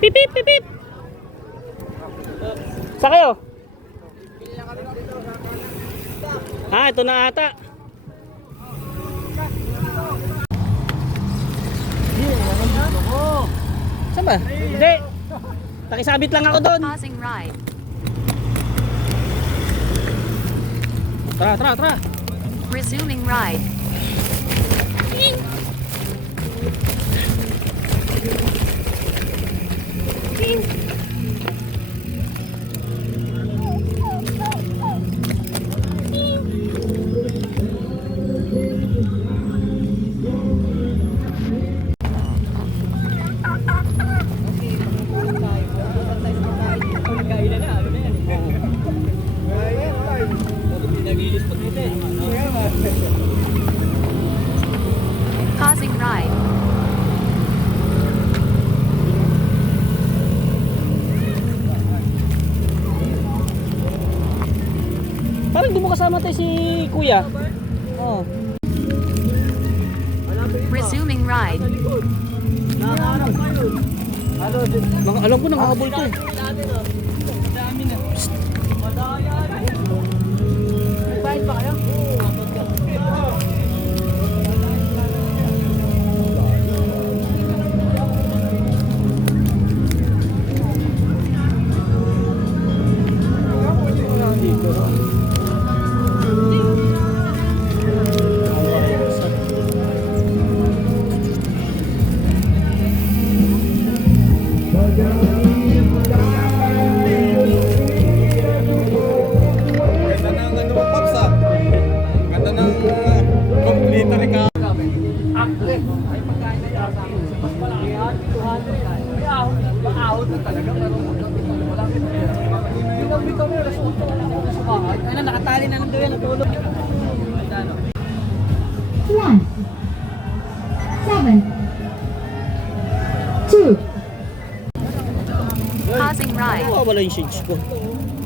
Pip pip pip pip. Saan kayo? Ah, ito na ata. Saan ba? Hindi. Nakisabit lang ako doon. Pausing ride. Tara, tara, tara. Resuming ride. Pausing ride. Parang di mo kasama tayo si Kuya. Oh. Resuming ride. Alam ko nakahabol ko eh. Bayad pa kayo? Nakatali na lang daw yan, natulog. 1, 7, 2. Pausing ride. Wala yung shades ko.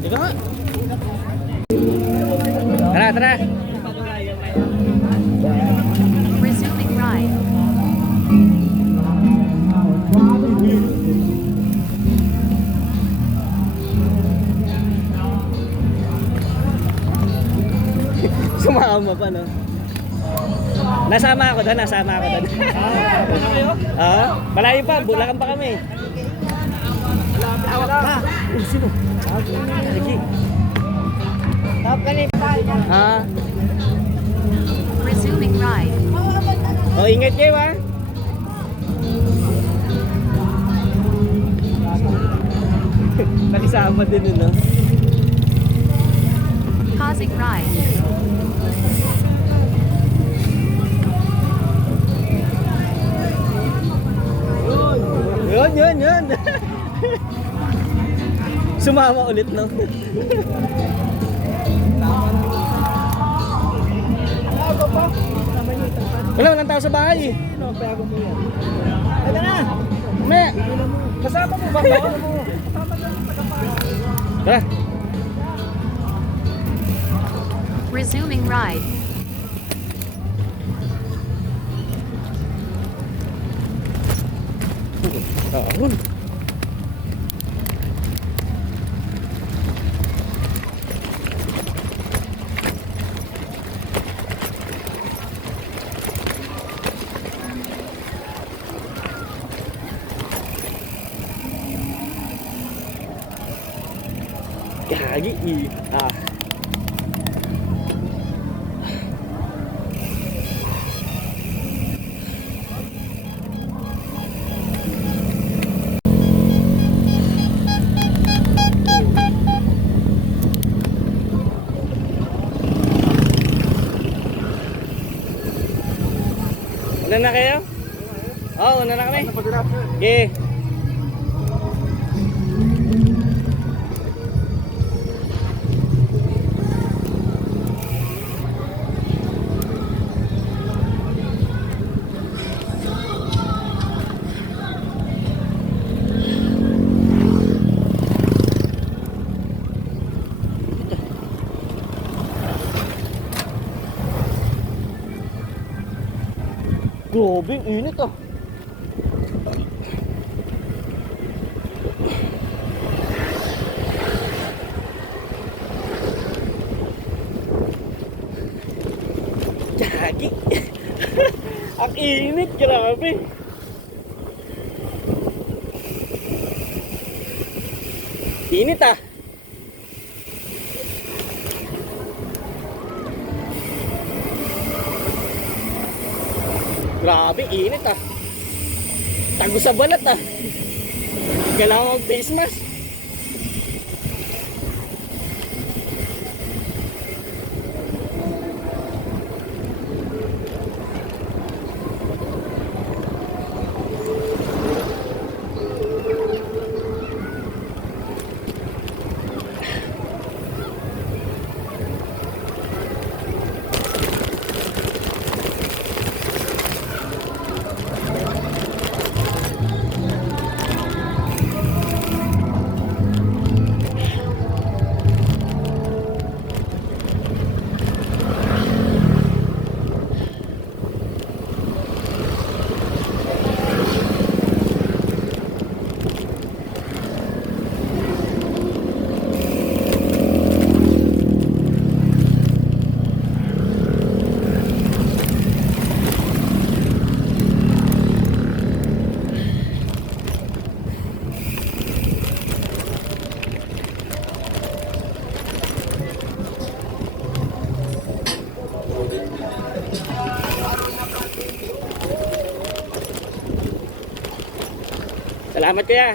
Di ba nga? Tara, tara. Resuming ride. Sumama pa, no? Nasama ako doon, nasama ako doon. Oo, malayo pa, Bulacan pa kami. Awak ka. Sino? Sige. Top ka tayo. Ah, Resuming ride. oh, ingat kayo ha. Nakisama din yun, no? Pausing ride. Yun. Sumama ulit, no? Walang tao sa bahay eh. Ito na. Me, Kasama mo ba ito? tara. Resuming ride. Tahun. Gagi. Ah. Una na kayo? Oo, una na kami. Okay. Grabe, ang init ah. Gagi. Ang init, grabe. Init ah. Grabe, init ah. Tago sa balat ah. Kailangan mag face mask. Salamat kuya.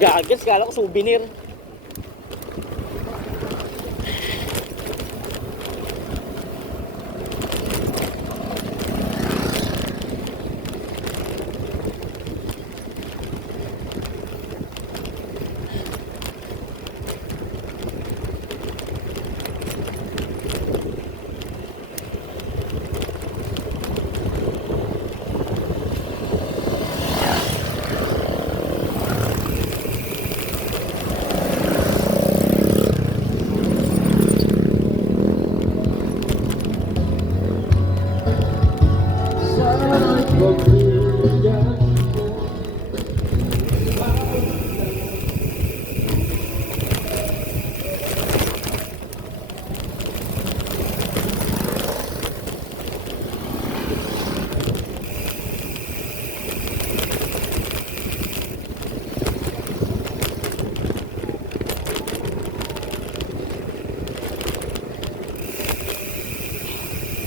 Gagas, kala ko souvenir.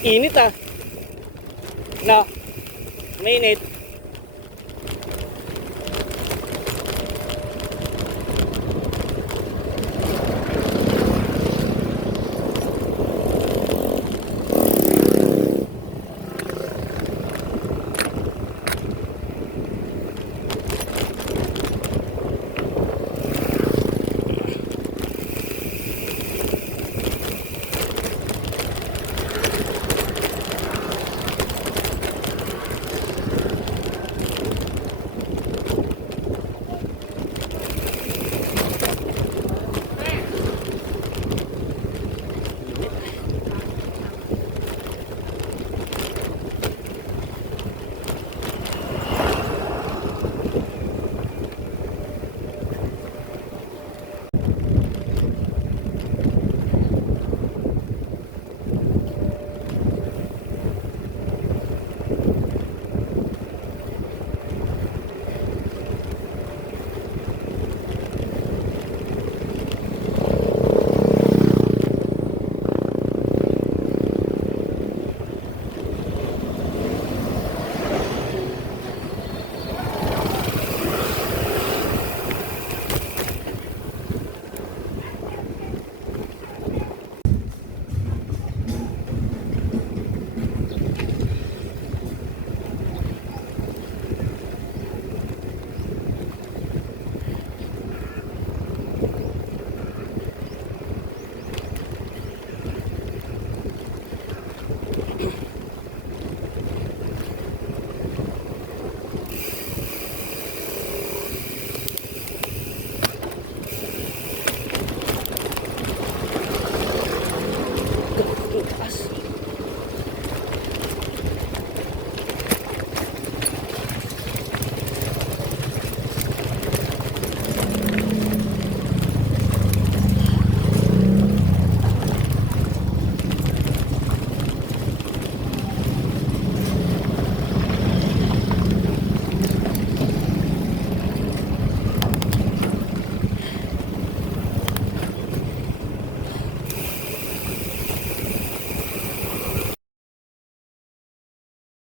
Init ah. Na, mainit.